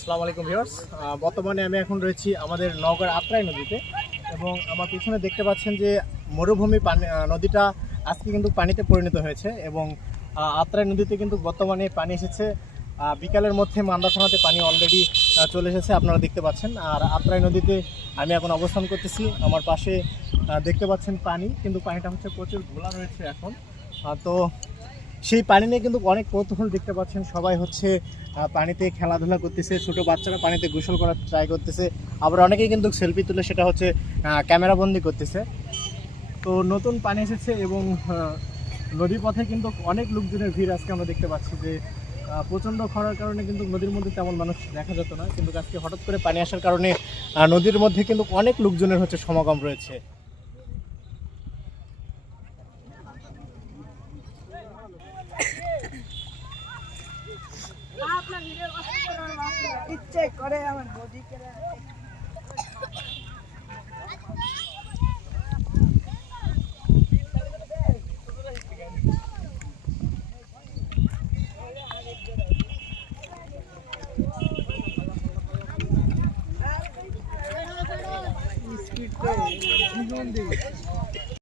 আসসালামু আলাইকুম ভিউয়ার্স। বর্তমানে আমি এখন রয়েছি আমাদের নওগাঁর আত্রাই নদীতে এবং আমার পিছনে দেখতে পাচ্ছেন যে মরুভূমি পানি নদীটা আজকে কিন্তু পানিতে পরিণত হয়েছে এবং আত্রাই নদীতে কিন্তু বর্তমানে পানি এসেছে। বিকালের মধ্যে মান্দা থানাতে পানি অলরেডি চলে এসেছে, আপনারা দেখতে পাচ্ছেন। আর আত্রাই নদীতে আমি এখন অবস্থান করতেছি। আমার পাশে দেখতে পাচ্ছেন পানি, কিন্তু পানিটা হচ্ছে প্রচুর ঘোলা রয়েছে এখন। তো সেই পানি নিয়ে কিন্তু অনেক কৌতূহল দেখতে পাচ্ছেন। সবাই হচ্ছে পানিতে খেলাধুলা করতেছে, ছোট বাচ্চারা পানিতে গোসল করার ট্রাই করতেছে। আবার অনেকেই কিন্তু সেলফি তুলে সেটা হচ্ছে ক্যামেরা বন্দি করতেছে। তো নতুন পানি এসেছে এবং নদীর পথে কিন্তু অনেক লোকজনের ভিড় আজকে আমরা দেখতে পাচ্ছি যে প্রচণ্ড খরার কারণে কিন্তু নদীর মধ্যে তেমন মানুষ দেখা যেত না। কিন্তু আজকে হঠাৎ করে পানি আসার কারণে নদীর মধ্যে কিন্তু অনেক লোকজনের হচ্ছে সমাগম রয়েছে। ইচ্ছে করে আমার বডি করে স্পিড জীবন দিই।